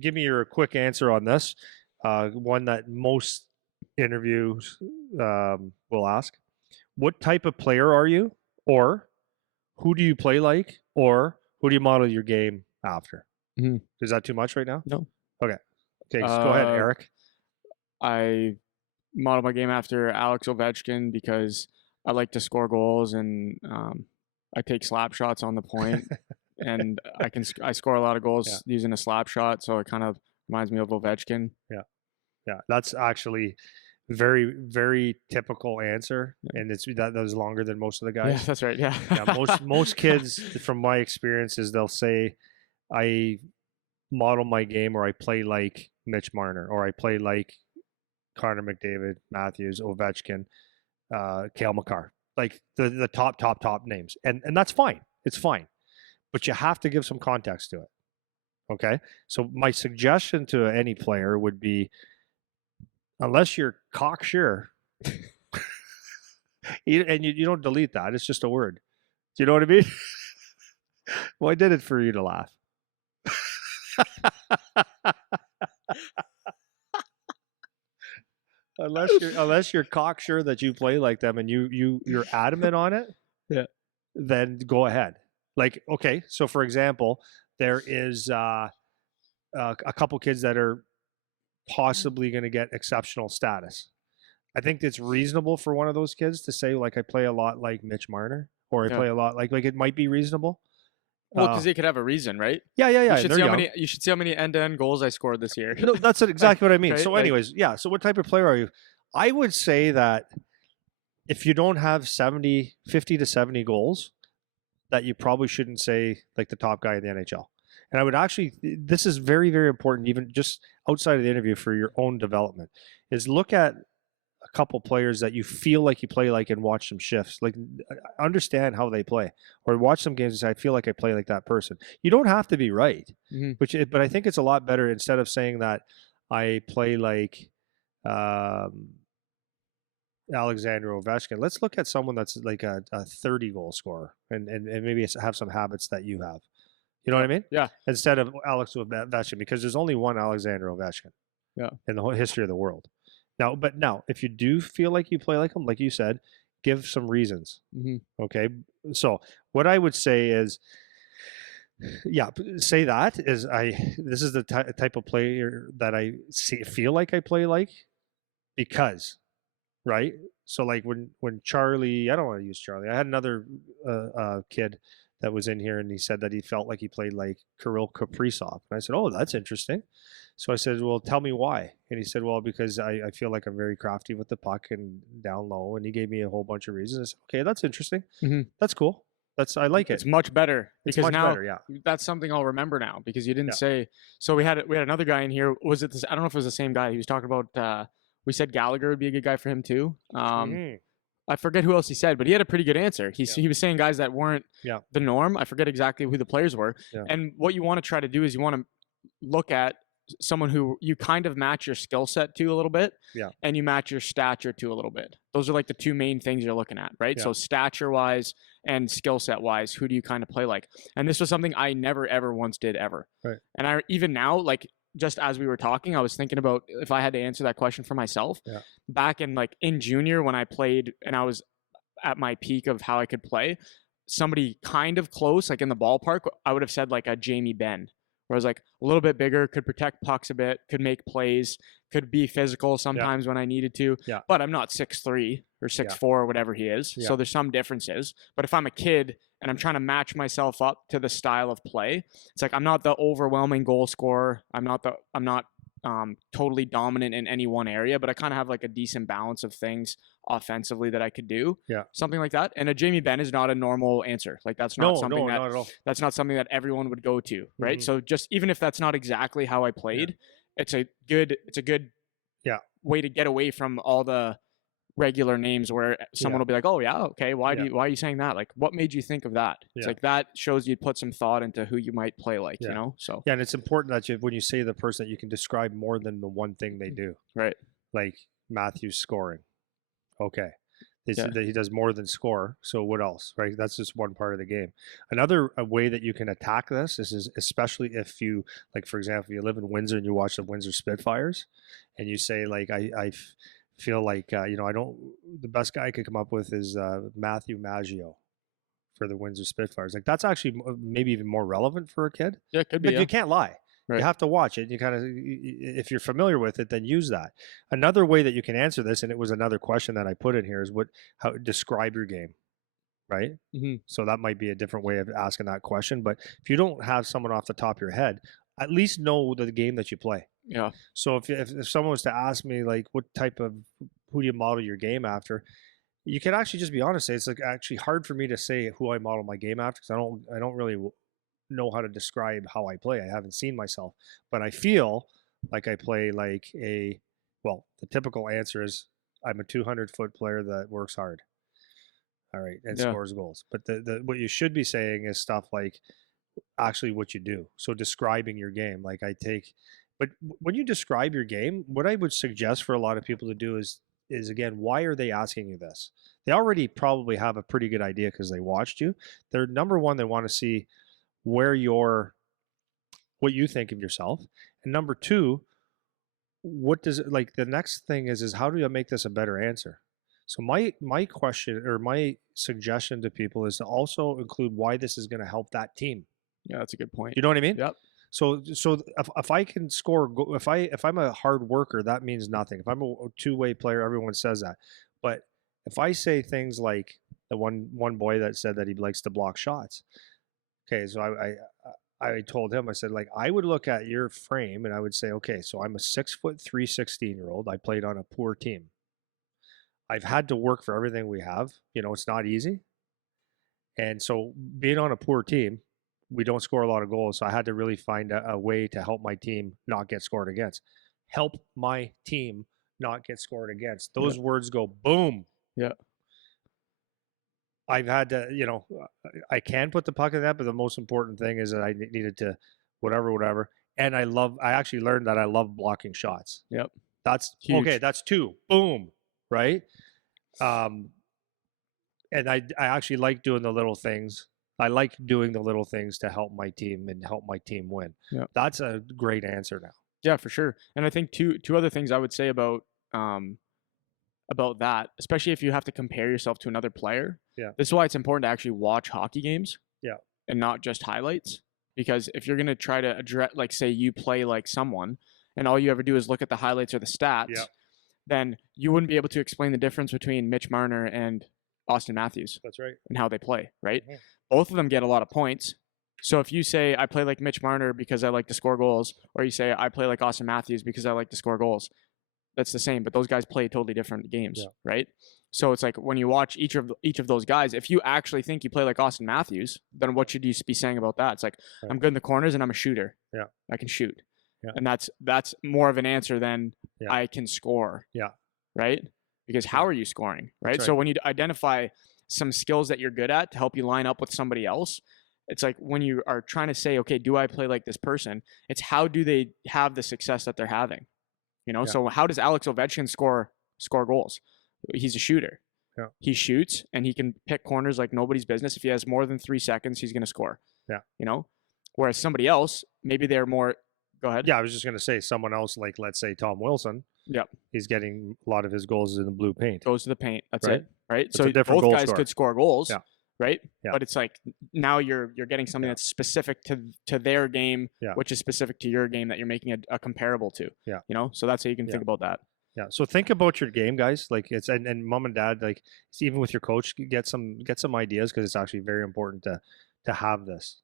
Give me your quick answer on this. One that most interviews will ask. What type of player are you? Or who do you play like? Or who do you model your game after? Mhm. Is that too much right now? No. Okay. Okay, so go ahead, Uh, Eric. I model my game after Alex Ovechkin because I like to score goals and I take slap shots on the point, and I score a lot of Yeah, goals using a slap shot, so it kind of reminds me of Ovechkin. yeah, yeah. That's actually very, very typical answer, Yeah, and that was longer than most of the yeah, guys. that's right. Yeah, Yeah, most kids, from my experiences, they'll say, "I model my game, or I play like Mitch Marner, or I play like Connor McDavid, Matthews, Ovechkin, Kale McCarr, like the top names," and that's fine. It's fine, but you have to give some context to it. Okay, so my suggestion to any player would be, unless you're cocksure, and you don't delete that, it's just a word. Do you know what I mean? Well, I did it for you to laugh. Unless you're cocksure that you play like them and you're adamant on it, yeah, then go ahead. Like, okay, so for example, there is a couple kids that are possibly going to get exceptional status. I think it's reasonable for one of those kids to say, like, I play a lot like Mitch Marner, or I yeah. play a lot like it might be reasonable. Well, because they could have a reason, right? Yeah, yeah, yeah. You And should they're see how young. many. You should see how many end-to-end goals I scored this year. No, that's Like, exactly what I mean. right? So, Like, anyways, yeah. So, what type of player are you? I would say that if you don't have 50 to 70 goals, that you probably shouldn't say like the top guy in the NHL. And I would actually, this is very, very important, even just outside of the interview for your own development, is look at a couple players that you feel like you play like and watch some shifts. Like, understand how they play, or watch some games and say, I feel like I play like that person. You don't have to be right, mhm. but I think it's a lot better, instead of saying that I play like um, Alexander Ovechkin. Let's look at someone that's like a 30 goal scorer, and maybe have some habits that you have. You know what Yeah, I mean? yeah, Instead of Alex Ovechkin, because there's only one Alexander Ovechkin yeah. in the whole history of the world. Now, if you do feel like you play like him, like you said, give some reasons. Hmm. Okay. So what I would say is, yeah, say that is this is the type of player that feel like I play like, because, right? So like when Charlie, I don't want to use Charlie. I had another kid that was in here, and he said that he felt like he played like Kirill Kaprizov, and I said, "Oh, that's interesting." So I said, "Well, tell me why." And he said, "Well, because I feel like I'm very crafty with the puck and down low." And he gave me a whole bunch of reasons. I said, "Okay, that's interesting. Hmm. That's cool. I like It's it. much better It's because much now better." Yeah, that's something I'll remember now because you didn't yeah. say. So we had another guy in here. Was it this? I don't know if it was the same guy. He was talking about. We said Gallagher would be a good guy for him too. Hmm. I forget who else he said, but he had a pretty good answer. Yeah, He was saying guys that weren't yeah, the norm. I forget exactly who the players were. yeah, And what you want to try to do is you want to look at someone who you kind of match your skill set to a little bit, yeah, and you match your stature to a little bit. Those are like the two main things you're looking at, right? yeah. So stature wise and skill set wise, who do you kind of play like? And this was something I never ever once did ever. Right. And I even now, like just as we were talking, I was thinking about if I had to answer that question for myself. Yeah. Back in like in junior when I played and I was at my peak of how I could play, somebody kind of close, like in the ballpark, I would have said like a Jamie Benn, where I was like a little bit bigger, could protect pucks a bit, could make plays, could be physical sometimes when I needed to. Yeah. But I'm not 6'3" or 6'4" or whatever he is. Yeah. So there's some differences. But if I'm a kid and I'm trying to match myself up to the style of play, it's like I'm not the overwhelming goal scorer. I'm not totally dominant in any one area, but I kind of have like a decent balance of things offensively that I could do. Yeah. Something like that. And a Jamie Benn is not a normal answer. Like that's not something not at all. that's not something that everyone would go to, right? Mhm. So just even if that's not exactly how I played, it's a good Yeah. way to get away from all the regular names where someone Yeah. will be like, "Oh yeah, okay, why Yeah. are you saying that? Like what made you think of that?" It's Yeah. like that shows you put some thought into who you might play like, Yeah. you know? So Yeah, and it's important that when you say the person, that you can describe more than the one thing they do. right. Like Matthew's scoring. Okay. Yeah. That he does more than score. So what else, right? That's just one part of the game. Another way that you can attack this is especially if you, like, for example, you live in Windsor and you watch the Windsor Spitfires, and you say like, feel like I don't. The best guy I could come up with is Matthew Maggio for the Windsor Spitfires. Like that's actually maybe even more relevant for a kid. Yeah, it could be. But Yeah. you can't lie. Right. You have to watch it. You kind of, if you're familiar with it, then use that. Another way that you can answer this, and it was another question that I put in here, is how describe your game, right? Mm-hmm. So that might be a different way of asking that question. But if you don't have someone off the top of your head, at least know the game that you play. Yeah. So if someone was to ask me like, who do you model your game after? You can actually just be honest. Say it's like actually hard for me to say who I model my game after because I don't really know how to describe how I play. I haven't seen myself, but I feel like I play like the typical answer is I'm a 200-foot player that works hard. All right, and Yeah. scores goals. But the what you should be saying is stuff like actually what you do. So describing your game, like but when you describe your game, what I would suggest for a lot of people to do is again, why are they asking you this? They already probably have a pretty good idea because they watched you. They're number one, they want to see what you think of yourself, and number two, what does it like the next thing is how do you make this a better answer? So my question or my suggestion to people is to also include why this is going to help that team. Yeah, that's a good point. You know what I mean? Yep. So if I can score, if I'm a hard worker, that means nothing. If I'm a two-way player, everyone says that. But if I say things like the one boy that said that he likes to block shots, okay, so I told him, I said, like, I would look at your frame and I would say, okay, so I'm a 6'3" 16-year-old. I played on a poor team. I've had to work for everything we have. It's not easy. And so being on a poor team, we don't score a lot of goals. So I had to really find a way to help my team not get scored against. Help my team not get scored against. Those words go boom. Yeah. I've had to, I can put the puck in that, but the most important thing is that I needed to whatever. And I actually learned that I love blocking shots. Yep. That's huge. Okay. That's two. Boom. Right. And I actually like doing the little things. I like doing the little things to help my team and help my team win. Yep. That's a great answer now. Yeah, for sure. And I think two other things I would say about that, especially if you have to compare yourself to another player. Yeah. This is why it's important to actually watch hockey games. Yeah. And not just highlights. Because if you're going to try to address, like, say you play like someone and all you ever do is look at the highlights or the stats, then you wouldn't be able to explain the difference between Mitch Marner and Austin Matthews. That's right. And how they play, right? Mm-hmm. Both of them get a lot of points. So if you say I play like Mitch Marner because I like to score goals, or you say I play like Austin Matthews because I like to score goals, that's the same. But those guys play totally different games, right? So it's like when you watch each of those guys, if you actually think you play like Austin Matthews, then what should you be saying about that? It's like I'm good in the corners and I'm a shooter. Yeah, I can shoot. Yeah. And that's more of an answer than I can score. Yeah. Right? Because how are you scoring? Right? So when you identify some skills that you're good at to help you line up with somebody else, it's like when you are trying to say, okay, do I play like this person? It's how do they have the success that they're having? So how does Alex Ovechkin score goals? He's a shooter. Yeah. He shoots and he can pick corners like nobody's business. If he has more than 3 seconds, he's going to score. Yeah. Whereas somebody else, maybe they're more. Go ahead. Yeah, I was just going to say someone else, like let's say Tom Wilson. Yep. He's getting a lot of his goals in the blue paint. Goes to the paint. That's it. Right. It's so both guys could score goals. Yeah. Right. Yeah. But it's like now you're getting something that's specific to their game, which is specific to your game that you're making a comparable to. Yeah. So that's how you can think about that. Yeah. So think about your game, guys. Like it's and mom and dad, like even with your coach, get some ideas because it's actually very important to have this.